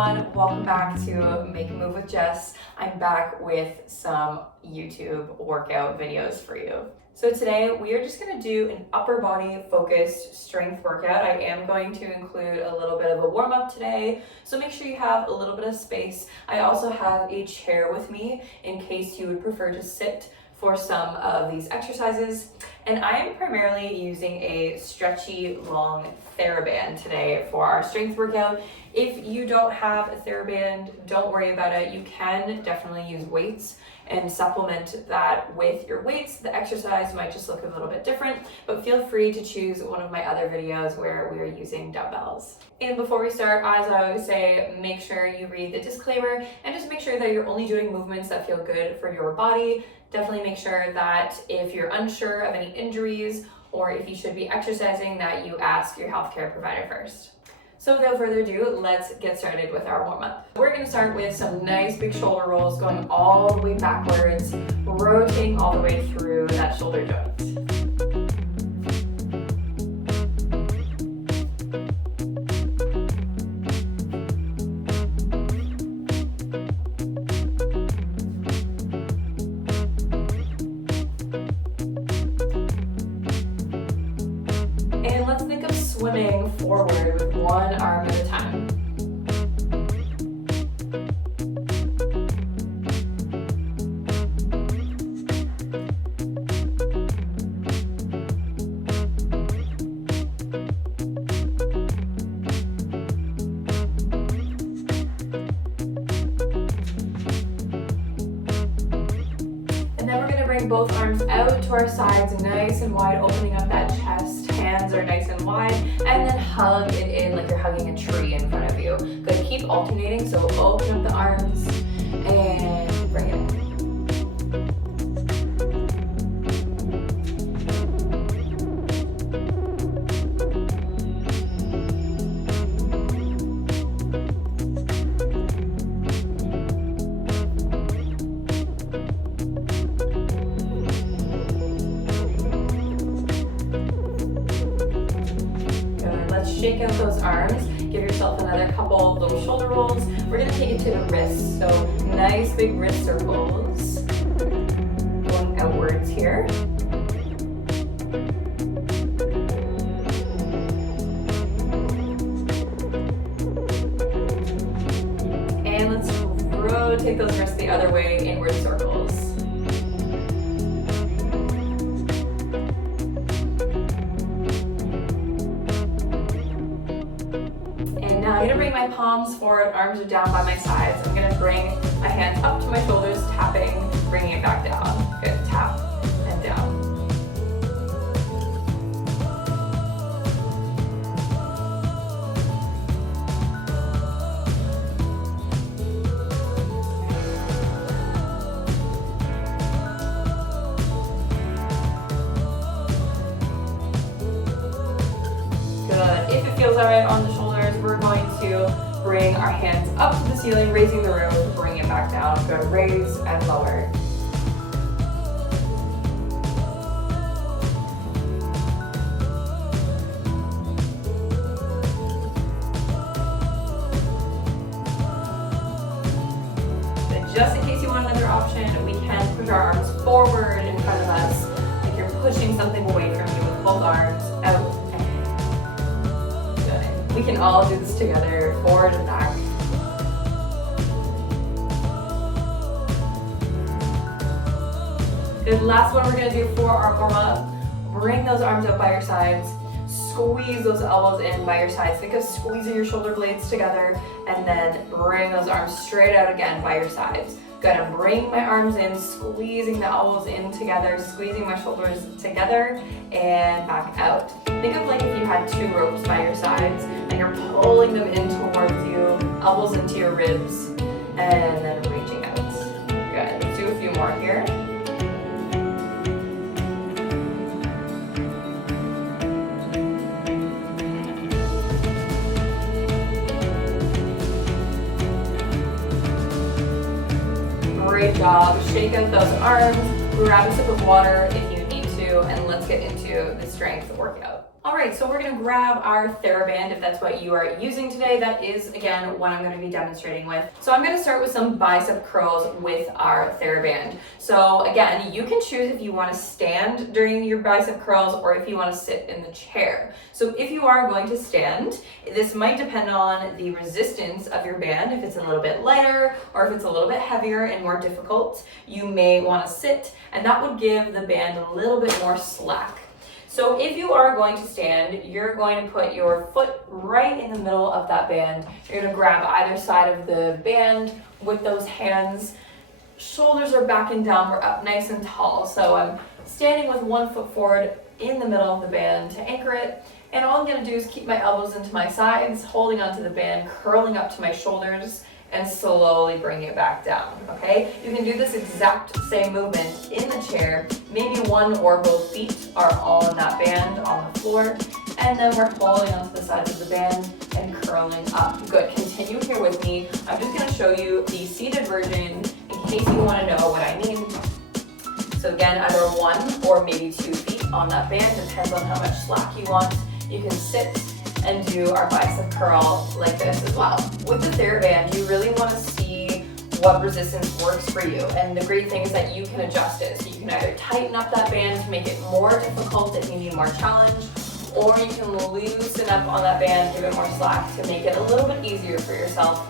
everyone, welcome back to Make a Move with Jess. I'm back with some YouTube workout videos for you. So today we are just going to do an upper body focused strength workout. I am going to include a little bit of a warm up today, so make sure you have a little bit of space. I also have a chair with me in case you would prefer to sit for some of these exercises. And I am primarily using a stretchy long Theraband today for our strength workout. If you don't have a Theraband, don't worry about it. You can definitely use weights and supplement that with your weights. The exercise might just look a little bit different, but feel free to choose one of my other videos where we are using dumbbells. And before we start, as I always say, make sure you read the disclaimer and just make sure that you're only doing movements that feel good for your body. Definitely make sure that if you're unsure of any injuries or if you should be exercising, that you ask your healthcare provider first. So without further ado, let's get started with our warm-up. We're going to start with some nice big shoulder rolls, going all the way backwards, rotating all the way through that shoulder joint. And let's think of swimming forward with one arm at a time. And then we're going to bring both arms out to our sides, nice and wide, opening up that chest. Hands are nice and wide, and then hug it in like you're hugging a tree in front of you. Good, keep alternating, so open up the arms and bring it in. Shake out those arms, give yourself another couple little shoulder rolls. We're going to take it to the wrists, so nice big wrist circles going outwards here. And let's rotate those wrists the other way, inward circles. I'm going to bring my palms forward, arms are down by my sides. I'm going to bring my hands up to my shoulders, tapping, bringing it back down. Good, tap and down. Good. If it feels alright on the shoulders, we're going to bring our hands up to the ceiling, raising the room, bring it back down. Go raise and lower. And just in case you want another option, we can push our arms forward in front of us, like you're pushing something away from you with both arms out. We can all do this together, forward and back. Good, last one we're going to do for our warm-up. Bring those arms up by your sides. Squeeze those elbows in by your sides. Think of squeezing your shoulder blades together, and then bring those arms straight out again by your sides. Good, I'm bringing my arms in, squeezing the elbows in together, squeezing my shoulders together, and back out. Think of like if you had two ropes by your sides, and you're pulling them in towards you, elbows into your ribs, and then reaching out. Good, let's do a few more here. Great job. Shake out those arms, grab a sip of water if you need to, and let's get into the strength workout. All right. right, so we're gonna grab our Theraband if that's what you are using today. That is, again, what I'm gonna be demonstrating with. So I'm gonna start with some bicep curls with our Theraband. So again, you can choose if you wanna stand during your bicep curls or if you wanna sit in the chair. So if you are going to stand, this might depend on the resistance of your band. If it's a little bit lighter or if it's a little bit heavier and more difficult, you may wanna sit, and that would give the band a little bit more slack. So if you are going to stand, you're going to put your foot right in the middle of that band. You're gonna grab either side of the band with those hands. Shoulders are back and down, we're up nice and tall. So I'm standing with one foot forward in the middle of the band to anchor it. And all I'm gonna do is keep my elbows into my sides, holding onto the band, curling up to my shoulders, and slowly bring it back down, okay? You can do this exact same movement in the chair. Maybe one or both feet are on that band on the floor, and then we're holding onto the sides of the band and curling up. Good, continue here with me. I'm just gonna show you the seated version in case you wanna know what I mean. So again, either one or maybe 2 feet on that band, depends on how much slack you want. You can sit and do our bicep curl like this as well. With the Theraband, you really want to see what resistance works for you. And the great thing is that you can adjust it. So you can either tighten up that band to make it more difficult if you need more challenge, or you can loosen up on that band, give it more slack to make it a little bit easier for yourself.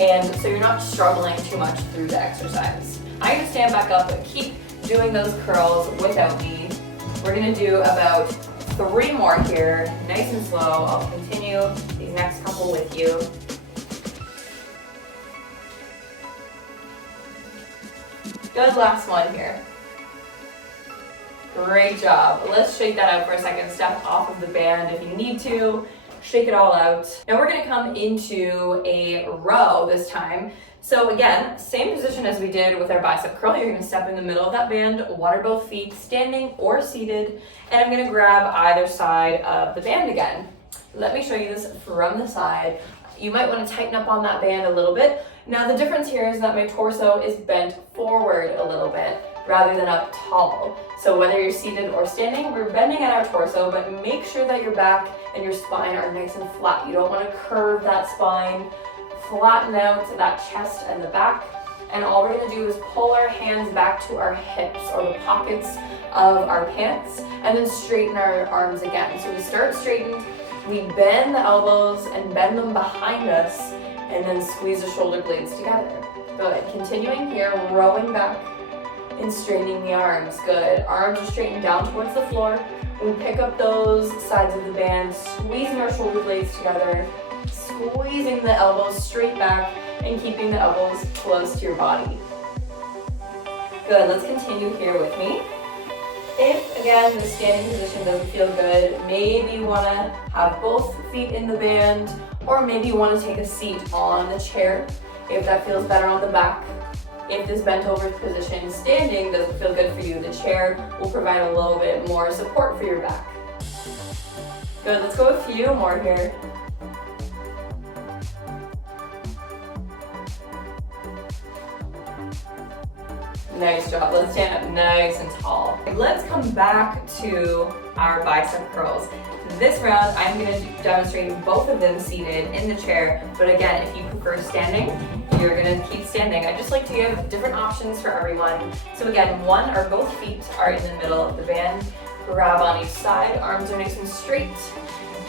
And so you're not struggling too much through the exercise. I'm gonna stand back up, but keep doing those curls without me. We're gonna do about 3 more here, nice and slow. I'll continue these next couple with you. Good, last one here. Great job. Let's shake that out for a second. Step off of the band if you need to. Shake it all out. Now we're gonna come into a row this time. So again, same position as we did with our bicep curl. You're gonna step in the middle of that band, water both feet, standing or seated, and I'm gonna grab either side of the band again. Let me show you this from the side. You might wanna tighten up on that band a little bit. Now the difference here is that my torso is bent forward a little bit rather than up tall. So whether you're seated or standing, we're bending at our torso, but make sure that your back and your spine are nice and flat. You don't wanna curve that spine. Flatten out that chest and the back, and all we're going to do is pull our hands back to our hips or the pockets of our pants, and then straighten our arms again. So we start straightened, we bend the elbows and bend them behind us, and then squeeze the shoulder blades together. Good, continuing here, rowing back and straightening the arms. Good, arms are straightened down towards the floor. We pick up those sides of the band, squeezing our shoulder blades together, squeezing the elbows straight back and keeping the elbows close to your body. Good, let's continue here with me. If, again, the standing position doesn't feel good, maybe you wanna have both feet in the band, or maybe you wanna take a seat on the chair if that feels better on the back. If this bent over position standing doesn't feel good for you, the chair will provide a little bit more support for your back. Good, let's go a few more here. Nice job. Let's stand up nice and tall. Let's come back to our bicep curls. This round, I'm going to demonstrate both of them seated in the chair, but again, if you prefer standing, you're going to keep standing. I just like to give different options for everyone. So again, one or both feet are in the middle of the band. Grab on each side, arms are nice and straight,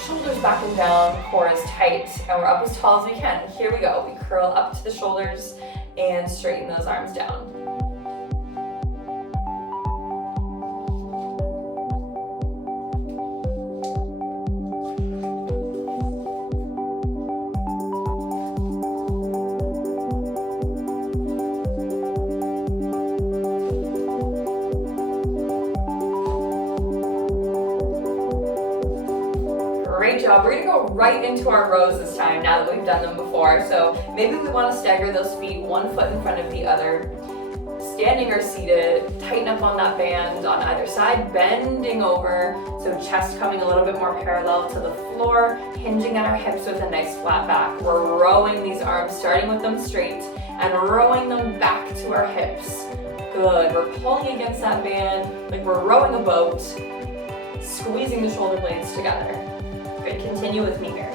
shoulders back and down, core is tight, and we're up as tall as we can. Here we go. We curl up to the shoulders and straighten those arms down. Great job. We're gonna go right into our rows this time now that we've done them before. So maybe we want to stagger those feet, one foot in front of the other. Standing or seated, tighten up on that band on either side, bending over, so chest coming a little bit more parallel to the floor, hinging at our hips with a nice flat back. We're rowing these arms, starting with them straight, and rowing them back to our hips. Good, we're pulling against that band like we're rowing a boat. squeezing the shoulder blades together. Good, continue with me here.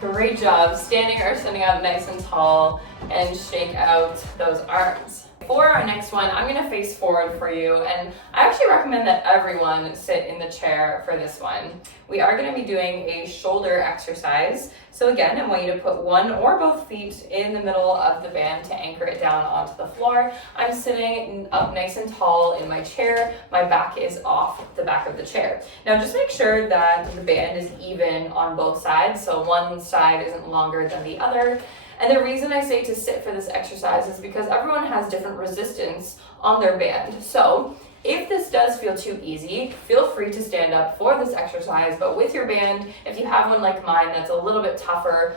Great job, standing or sitting up nice and tall, and shake out those arms. For our next one, I'm gonna face forward for you, and I actually recommend that everyone sit in the chair for this one. We are gonna be doing a shoulder exercise. So again, I want you to put one or both feet in the middle of the band to anchor it down onto the floor. I'm sitting up nice and tall in my chair. My back is off the back of the chair. Now just make sure that the band is even on both sides, so one side isn't longer than the other. And the reason I say to sit for this exercise is because everyone has different resistance on their band. So if this does feel too easy, feel free to stand up for this exercise, but with your band, if you have one like mine that's a little bit tougher,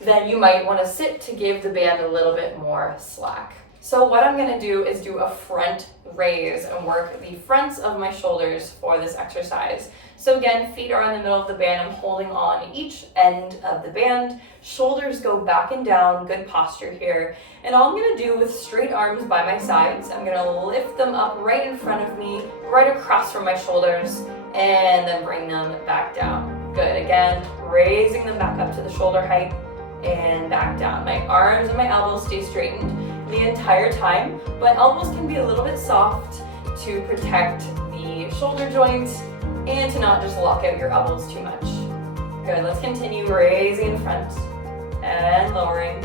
then you might want to sit to give the band a little bit more slack. So what I'm going to do is do a front raise and work the fronts of my shoulders for this exercise. So again, feet are in the middle of the band. I'm holding on each end of the band. Shoulders go back and down, good posture here. And all I'm going to do with straight arms by my sides, I'm going to lift them up right in front of me, right across from my shoulders, and then bring them back down. Good, again, raising them back up to the shoulder height and back down. My arms and my elbows stay straightened the entire time, but elbows can be a little bit soft to protect the shoulder joints and to not just lock out your elbows too much. Good, let's continue raising in front and lowering.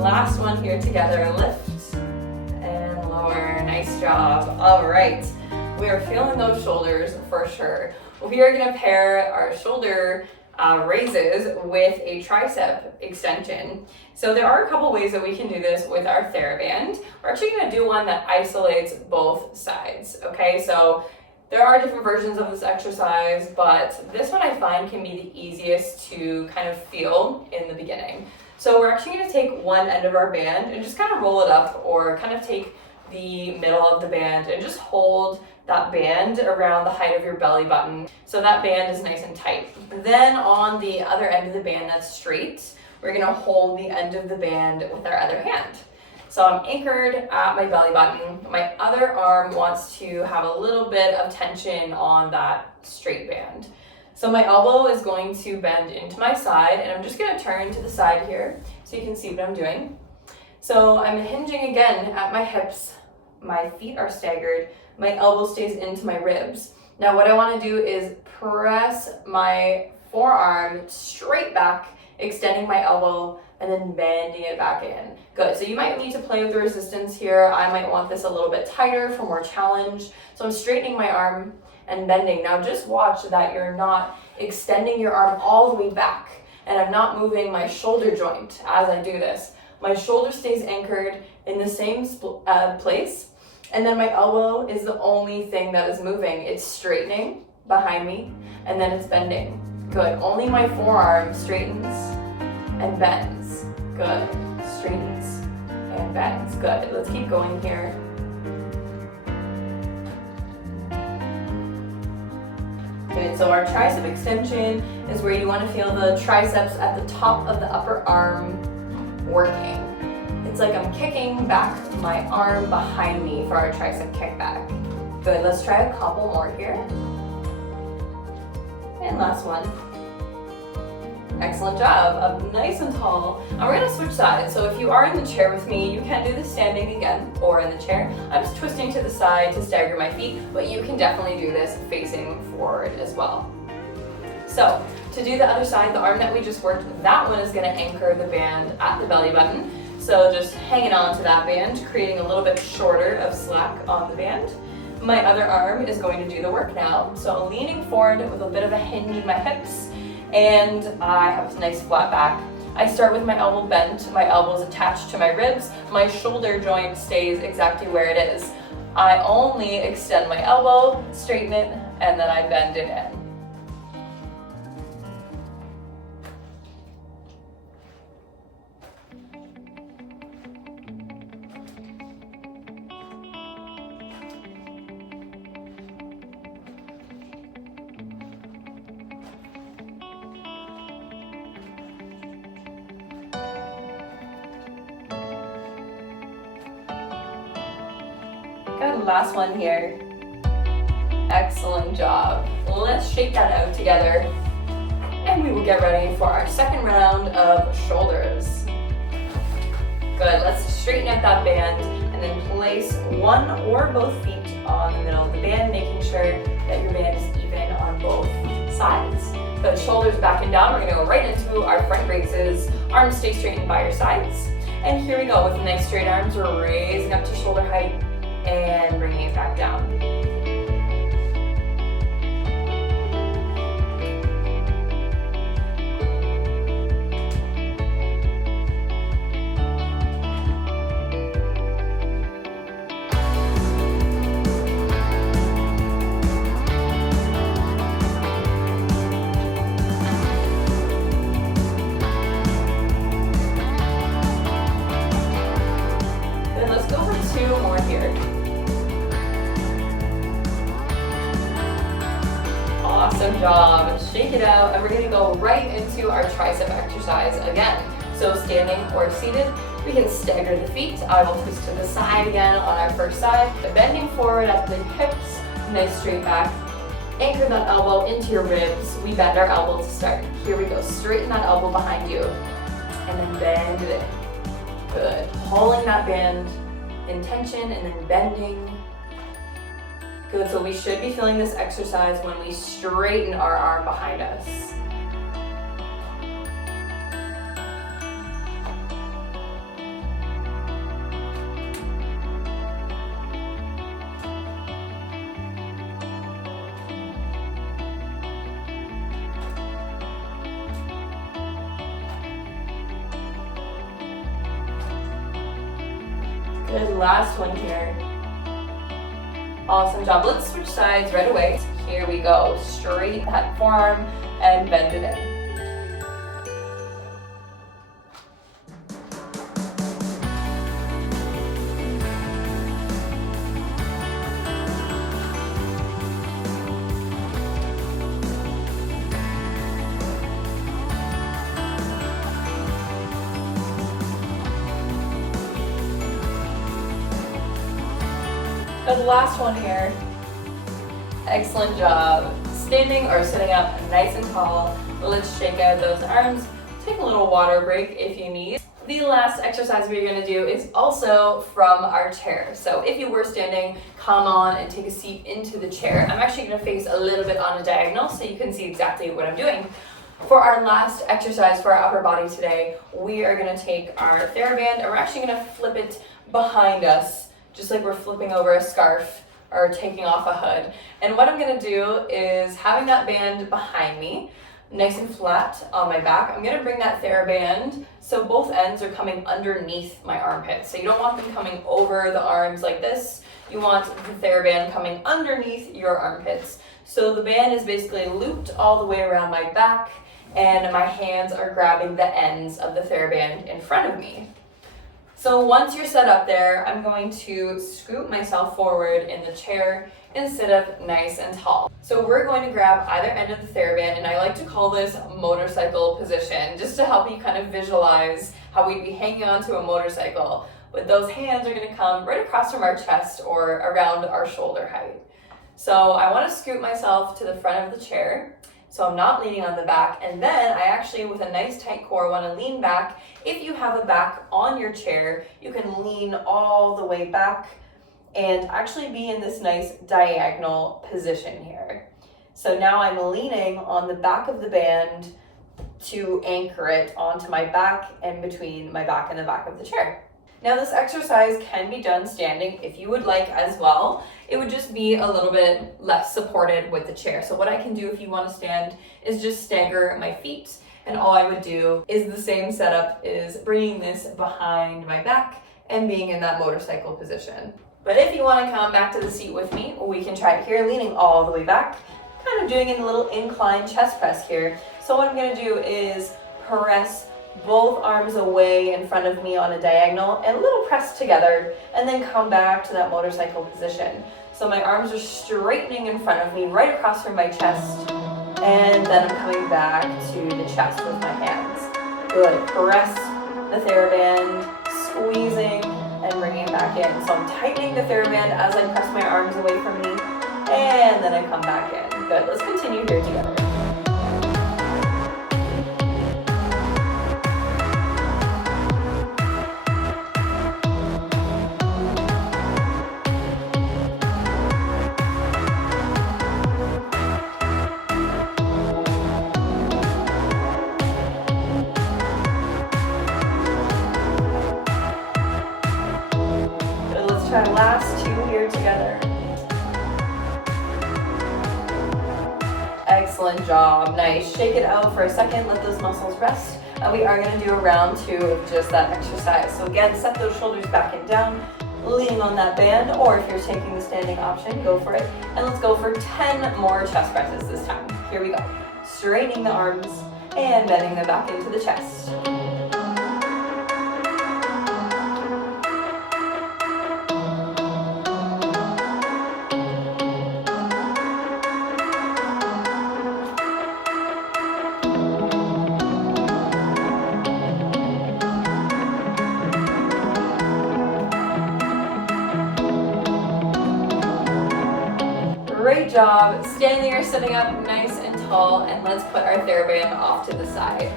Last one here together, lift and lower, nice job. All right, we are feeling those shoulders for sure. We are gonna pair our shoulder raises with a tricep extension. So there are a couple ways that we can do this with our Theraband. We're actually gonna do one that isolates both sides, okay? So there are different versions of this exercise, but this one I find can be the easiest to kind of feel in the beginning. So we're actually going to take one end of our band and just kind of roll it up, or kind of take the middle of the band and just hold that band around the height of your belly button so that band is nice and tight. Then on the other end of the band that's straight, we're going to hold the end of the band with our other hand. So I'm anchored at my belly button. My other arm wants to have a little bit of tension on that straight band. So my elbow is going to bend into my side, and I'm just going to turn to the side here so you can see what I'm doing. So I'm hinging again at my hips. My feet are staggered. My elbow stays into my ribs. Now what I want to do is press my forearm straight back, extending my elbow, and then bending it back in. Good, so you might need to play with the resistance here. I might want this a little bit tighter for more challenge. So I'm straightening my arm and bending. Now just watch that you're not extending your arm all the way back, and I'm not moving my shoulder joint as I do this. My shoulder stays anchored in the same place, and then my elbow is the only thing that is moving. It's straightening behind me, and then it's bending. Good, only my forearm straightens and bends. Good, straightens and bends. Good, let's keep going here. Good, so our tricep extension is where you want to feel the triceps at the top of the upper arm working. It's like I'm kicking back my arm behind me for our tricep kickback. Good, let's try a couple more here. And last one. Excellent job, up nice and tall. And we're gonna switch sides. So if you are in the chair with me, you can do this standing again or in the chair. I'm just twisting to the side to stagger my feet, but you can definitely do this facing forward as well. So to do the other side, the arm that we just worked, that one is gonna anchor the band at the belly button. So just hanging on to that band, creating a little bit shorter of slack on the band. My other arm is going to do the work now. So I'm leaning forward with a bit of a hinge in my hips, and I have a nice flat back. I start with my elbow bent, my elbows attached to my ribs, my shoulder joint stays exactly where it is. I only extend my elbow, straighten it, and then I bend it in. Good, last one here. Excellent job. Let's shake that out together. And we will get ready for our second round of shoulders. Good, let's straighten out that band and then place one or both feet on the middle of the band, making sure that your band is even on both sides. Good, shoulders back and down. We're gonna go right into our front raises. Arms stay straightened by your sides. And here we go with nice straight arms. We're raising up to shoulder height and bringing it back down. Then let's go for 2 more here. Awesome job. Shake it out, and we're gonna go right into our tricep exercise again. So standing or seated, we can stagger the feet. I will twist to the side again on our first side. Bending forward at the hips, nice straight back. Anchor that elbow into your ribs. We bend our elbow to start. Here we go, straighten that elbow behind you. And then bend it in. Good, pulling that band in tension and then bending. Good, so we should be feeling this exercise when we straighten our arm behind us. Good, last one here. Awesome job. Let's switch sides right away. Here we go. Straight that forearm and bend it in. The last one here. Excellent job. Standing or sitting up nice and tall. Let's shake out those arms. Take a little water break if you need. The last exercise we're going to do is also from our chair. So if you were standing, come on and take a seat into the chair. I'm actually going to face a little bit on a diagonal so you can see exactly what I'm doing. For our last exercise for our upper body today, we are going to take our Theraband and we're actually going to flip it behind us, just like we're flipping over a scarf or taking off a hood. And what I'm gonna do is having that band behind me, nice and flat on my back, I'm gonna bring that Theraband so both ends are coming underneath my armpits. So you don't want them coming over the arms like this. You want the Theraband coming underneath your armpits. So the band is basically looped all the way around my back and my hands are grabbing the ends of the Theraband in front of me. So once you're set up there, I'm going to scoot myself forward in the chair and sit up nice and tall. So we're going to grab either end of the Theraband, and I like to call this motorcycle position, just to help you kind of visualize how we'd be hanging onto a motorcycle. But those hands are gonna come right across from our chest or around our shoulder height. So I wanna scoot myself to the front of the chair, so I'm not leaning on the back, and then I actually, with a nice tight core, want to lean back. If you have a back on your chair, you can lean all the way back and actually be in this nice diagonal position here. So now I'm leaning on the back of the band to anchor it onto my back and between my back and the back of the chair. Now this exercise can be done standing if you would like as well. It would just be a little bit less supported with the chair. So what I can do if you want to stand is just stagger my feet. And all I would do is the same setup, is bringing this behind my back and being in that motorcycle position. But if you want to come back to the seat with me, we can try it here, leaning all the way back, kind of doing a little incline chest press here. So what I'm going to do is press both arms away in front of me on a diagonal and a little press together, and then come back to that motorcycle position. So my arms are straightening in front of me, right across from my chest, and then I'm coming back to the chest with my hands. Good. Press the Theraband, squeezing and bringing it back in. So I'm tightening the Theraband as I press my arms away from me, and then I come back in. Good. Let's continue here together. Try last two here together. Excellent job. Nice. Shake it out for a second. Let those muscles rest. And we are going to do a round 2 of just that exercise. So again, set those shoulders back and down, leaning on that band, or if you're taking the standing option, go for it. And let's go for 10 more chest presses this time. Here we go. Straightening the arms and bending them back into the chest. Great job. Standing or sitting up nice and tall, and let's put our Theraband off to the side.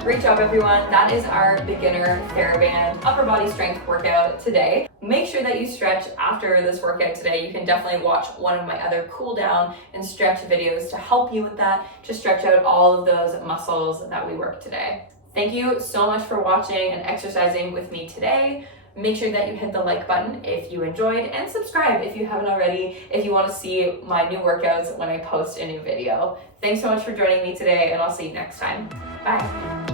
Great job, everyone. That is our beginner Theraband upper body strength workout today. Make sure that you stretch after this workout today. You can definitely watch one of my other cool down and stretch videos to help you with that, to stretch out all of those muscles that we worked today. Thank you so much for watching and exercising with me today. Make sure that you hit the like button if you enjoyed, and subscribe if you haven't already, if you want to see my new workouts when I post a new video. Thanks so much for joining me today, and I'll see you next time. Bye.